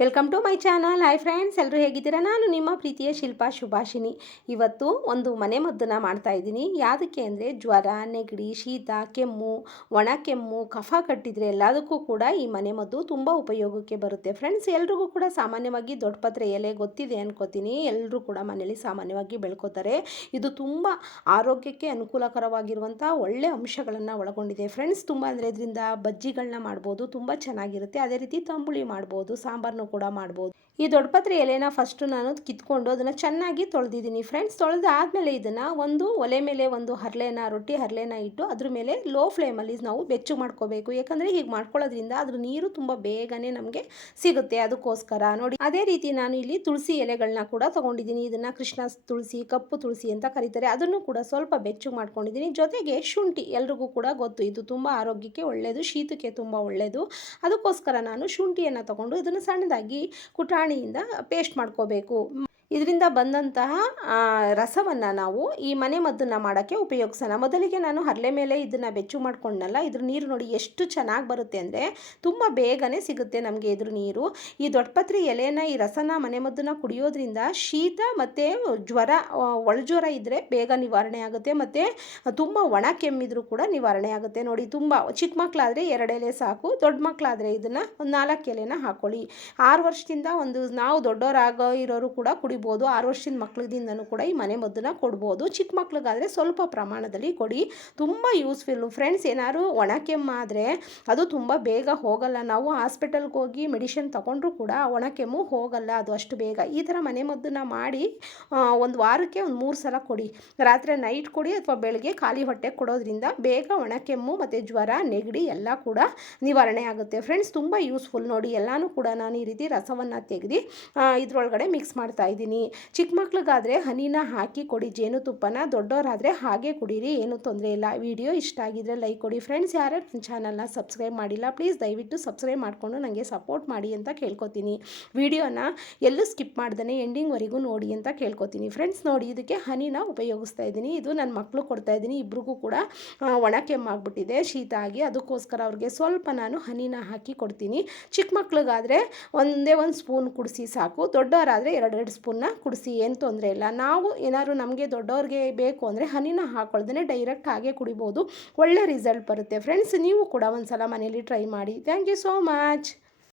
Welcome to my channel hi friends ಎಲ್ಲರೂ ಹೇಗಿದ್ದೀರಾ? ನಾನು ನಿಮ್ಮ ಪ್ರೀತಿಯ ಶಿಲ್ಪಾ ಶುಭಾಷಿನಿ ಇವತ್ತು ಒಂದು ಮನೆ ಮದ್ದನ್ನು ಮಾಡ್ತಾ ಇದ್ದೀನಿ. ಯಾವುದಕ್ಕೆ ಅಂದರೆ ಜ್ವರ, ನೆಗಡಿ, ಶೀತ, ಕೆಮ್ಮು, ಒಣ ಕೆಮ್ಮು, ಕಫ ಕಟ್ಟಿದರೆ ಎಲ್ಲದಕ್ಕೂ ಕೂಡ ಈ ಮನೆ ಮದ್ದು ತುಂಬ ಉಪಯೋಗಕ್ಕೆ ಬರುತ್ತೆ. ಫ್ರೆಂಡ್ಸ್ ಎಲ್ರಿಗೂ ಕೂಡ ಸಾಮಾನ್ಯವಾಗಿ ದೊಡ್ಡಪತ್ರೆ ಎಲೆ ಗೊತ್ತಿದೆ ಅನ್ಕೋತೀನಿ. ಎಲ್ಲರೂ ಕೂಡ ಮನೇಲಿ ಸಾಮಾನ್ಯವಾಗಿ ಬೆಳ್ಕೋತಾರೆ. ಇದು ತುಂಬ ಆರೋಗ್ಯಕ್ಕೆ ಅನುಕೂಲಕರವಾಗಿರುವಂಥ ಒಳ್ಳೆ ಅಂಶಗಳನ್ನು ಒಳಗೊಂಡಿದೆ. ಫ್ರೆಂಡ್ಸ್ ತುಂಬ ಅಂದರೆ ಇದರಿಂದ ಬಜ್ಜಿಗಳನ್ನ ಮಾಡ್ಬೋದು, ತುಂಬ ಚೆನ್ನಾಗಿರುತ್ತೆ. ಅದೇ ರೀತಿ ತಂಬುಳಿ ಮಾಡ್ಬೋದು ಸಾಂಬಾರನ್ನು ಕೂಡ ಮಾಡ್ಬೋದು. ಈ ದೊಡ್ಡಪತ್ರೆ ಎಲೆನ ಫಸ್ಟು ನಾನು ಕಿತ್ಕೊಂಡು ಅದನ್ನು ಚೆನ್ನಾಗಿ ತೊಳೆದಿದ್ದೀನಿ. ಫ್ರೆಂಡ್ಸ್ ತೊಳೆದಾದ್ಮೇಲೆ ಇದನ್ನು ಒಂದು ಒಲೆ ಮೇಲೆ ಒಂದು ಹರಳೆನ, ರೊಟ್ಟಿ ಹರಳೆನ ಇಟ್ಟು ಅದ್ರ ಮೇಲೆ ಲೋ ಫ್ಲೇಮಲ್ಲಿ ನಾವು ಬೆಚ್ಚು ಮಾಡ್ಕೋಬೇಕು. ಯಾಕಂದರೆ ಹೀಗೆ ಮಾಡ್ಕೊಳ್ಳೋದ್ರಿಂದ ಅದ್ರ ನೀರು ತುಂಬ ಬೇಗನೆ ನಮಗೆ ಸಿಗುತ್ತೆ ಅದಕ್ಕೋಸ್ಕರ. ನೋಡಿ, ಅದೇ ರೀತಿ ನಾನು ಇಲ್ಲಿ ತುಳಸಿ ಎಲೆಗಳನ್ನ ಕೂಡ ತೊಗೊಂಡಿದ್ದೀನಿ. ಇದನ್ನು ಕೃಷ್ಣ ತುಳಸಿ, ಕಪ್ಪು ತುಳಸಿ ಅಂತ ಕರೀತಾರೆ. ಅದನ್ನು ಕೂಡ ಸ್ವಲ್ಪ ಬೆಚ್ಚು ಮಾಡ್ಕೊಂಡಿದ್ದೀನಿ. ಜೊತೆಗೆ ಶುಂಠಿ ಎಲ್ರಿಗೂ ಕೂಡ ಗೊತ್ತು. ಇದು ತುಂಬ ಆರೋಗ್ಯಕ್ಕೆ ಒಳ್ಳೆಯದು ಶೀತಕ್ಕೆ ತುಂಬ ಒಳ್ಳೆಯದು ಅದಕ್ಕೋಸ್ಕರ ನಾನು ಶುಂಠಿಯನ್ನು ತೊಗೊಂಡು ಇದನ್ನು ಸಣ್ಣದಾಗಿ ಕುಟಾಣಿಯಿಂದ ಪೇಸ್ಟ್ ಮಾಡ್ಕೋಬೇಕು. ಇದರಿಂದ ಬಂದಂತಹ ರಸವನ್ನು ನಾವು ಈ ಮನೆ ಮದ್ದನ್ನು ಮಾಡೋಕ್ಕೆ ಉಪಯೋಗಿಸೋಣ. ಮೊದಲಿಗೆ ನಾನು ಹರಳೆ ಮೇಲೆ ಇದನ್ನು ಬೆಚ್ಚು ಮಾಡ್ಕೊಂಡಲ್ಲ ಇದ್ರ ನೀರು ನೋಡಿ ಎಷ್ಟು ಚೆನ್ನಾಗಿ ಬರುತ್ತೆ ಅಂದರೆ ತುಂಬ ಬೇಗನೆ ಸಿಗುತ್ತೆ ನಮಗೆ ಇದ್ರ ನೀರು. ಈ ದೊಡ್ಡಪತ್ರಿ ಎಲೆನ ಈ ರಸನ ಮನೆ ಮದ್ದನ್ನು ಕುಡಿಯೋದ್ರಿಂದ ಶೀತ ಮತ್ತು ಜ್ವರ ಒಳಜ್ವರ ಇದ್ದರೆ ಬೇಗ ನಿವಾರಣೆ ಆಗುತ್ತೆ ಮತ್ತು ತುಂಬ ಒಣ ಕೆಮ್ಮಿದ್ರೂ ಕೂಡ ನಿವಾರಣೆ ಆಗುತ್ತೆ. ನೋಡಿ, ತುಂಬ ಚಿಕ್ಕ ಮಕ್ಕಳಾದರೆ ಎರಡು ಎಲೆ ಸಾಕು, ದೊಡ್ಡ ಮಕ್ಕಳಾದರೆ ಇದನ್ನು ಒಂದು ನಾಲ್ಕು ಎಲೆನ ಹಾಕ್ಕೊಳ್ಳಿ ಆರು ವರ್ಷದಿಂದ ಒಂದು ನಾವು ದೊಡ್ಡವರಾಗೋ ಇರೋರು ಕೂಡ ಕುಡಿ ಕುಡಿಬೋದು. ಆರು ವರ್ಷದ ಮಕ್ಕಳಿಂದನೂ ಕೂಡ ಈ ಮನೆ ಮದ್ದನ್ನ ಕೊಡ್ಬೋದು. ಚಿಕ್ಕ ಮಕ್ಳಿಗಾದರೆ ಸ್ವಲ್ಪ ಪ್ರಮಾಣದಲ್ಲಿ ಕೊಡಿ. ತುಂಬ ಯೂಸ್ಫುಲ್ಲು. ಫ್ರೆಂಡ್ಸ್, ಏನಾದ್ರು ಒಣ ಕೆಮ್ಮಾದರೆ ಅದು ತುಂಬ ಬೇಗ ಹೋಗಲ್ಲ. ನಾವು ಹಾಸ್ಪಿಟಲ್ಗೆ ಹೋಗಿ ಮೆಡಿಷನ್ ತೊಗೊಂಡ್ರೂ ಕೂಡ ಒಣ ಕೆಮ್ಮು ಹೋಗಲ್ಲ. ಅದು ಅಷ್ಟು ಬೇಗ. ಈ ಥರ ಮನೆ ಮದ್ದನ್ನ ಮಾಡಿ ಒಂದು ವಾರಕ್ಕೆ ಒಂದು ಮೂರು ಸಲ ಕೊಡಿ. ರಾತ್ರಿ ನೈಟ್ ಕೊಡಿ ಅಥವಾ ಬೆಳಗ್ಗೆ ಖಾಲಿ ಹೊಟ್ಟೆ ಕೊಡೋದ್ರಿಂದ ಬೇಗ ಒಣ ಕೆಮ್ಮು ಮತ್ತು ಜ್ವರ, ನೆಗಡಿ ಎಲ್ಲ ಕೂಡ ನಿವಾರಣೆ ಆಗುತ್ತೆ. ಫ್ರೆಂಡ್ಸ್, ತುಂಬ ಯೂಸ್ಫುಲ್. ನೋಡಿ, ಎಲ್ಲನೂ ಕೂಡ ನಾನು ಈ ರೀತಿ ರಸವನ್ನು ತೆಗೆದು ಇದರೊಳಗಡೆ ಮಿಕ್ಸ್ ಮಾಡ್ತಾ ಇದ್ದೀನಿ. ಚಿಕ್ಕ ಮಕ್ಳಿಗಾದರೆ ಹನಿನ ಹಾಕಿ ಕೊಡಿ ಜೇನುತುಪ್ಪನ ದೊಡ್ಡವರಾದರೆ ಹಾಗೆ ಕುಡೀರಿ, ಏನೂ ತೊಂದರೆ ಇಲ್ಲ. ವಿಡಿಯೋ ಇಷ್ಟ ಆಗಿದ್ರೆ ಲೈಕ್ ಕೊಡಿ. ಫ್ರೆಂಡ್ಸ್ ಯಾರ್ಯಾರು ನನ್ನ ಚಾನಲ್ನ ಸಬ್ಸ್ಕ್ರೈಬ್ ಮಾಡಿಲ್ಲ, ಪ್ಲೀಸ್ ದಯವಿಟ್ಟು ಸಬ್ಸ್ಕ್ರೈಬ್ ಮಾಡಿಕೊಂಡು ನನಗೆ ಸಪೋರ್ಟ್ ಮಾಡಿ ಅಂತ ಕೇಳ್ಕೊತೀನಿ. ವಿಡಿಯೋನ ಎಲ್ಲೂ ಸ್ಕಿಪ್ ಮಾಡ್ದೇ ಎಂಡಿಂಗ್ವರೆಗೂ ನೋಡಿ ಅಂತ ಕೇಳ್ಕೊತೀನಿ. ಫ್ರೆಂಡ್ಸ್, ನೋಡಿ, ಇದಕ್ಕೆ ಹನಿನ ಉಪಯೋಗಿಸ್ತಾ ಇದ್ದೀನಿ. ಇದು ನನ್ನ ಮಕ್ಕಳು ಕೊಡ್ತಾ ಇದ್ದೀನಿ. ಇಬ್ರಿಗೂ ಕೂಡ ಒಣ ಕೆಮ್ಮಾಗ್ಬಿಟ್ಟಿದೆ ಶೀತ ಆಗಿ ಅದಕ್ಕೋಸ್ಕರ ಅವ್ರಿಗೆ ಸ್ವಲ್ಪ ನಾನು ಹನಿನ ಹಾಕಿ ಕೊಡ್ತೀನಿ. ಚಿಕ್ಕ ಮಕ್ಳಿಗಾದರೆ ಒಂದೇ ಒಂದು ಸ್ಪೂನ್ ಕುಡಿಸಿ ಸಾಕು. ದೊಡ್ಡವರಾದರೆ ಎರಡೆರಡು ಸ್ಪೂನ್ ಕುಡಿಸಿ ಏನು ತೊಂದರೆ ಇಲ್ಲ. ನಾವು ಏನಾದ್ರು ನಮಗೆ ದೊಡ್ಡವ್ರಿಗೆ ಬೇಕು ಅಂದರೆ ಹನಿನ ಹಾಕೊಳ್ದೇ ಡೈರೆಕ್ಟ್ ಹಾಗೆ ಕುಡಿಬೋದು. ಒಳ್ಳೆ ರಿಸಲ್ಟ್ ಬರುತ್ತೆ. ಫ್ರೆಂಡ್ಸ್ ನೀವು ಕೂಡ ಒಂದು ಸಲ ಮನೇಲಿ ಟ್ರೈ ಮಾಡಿ. Thank you so much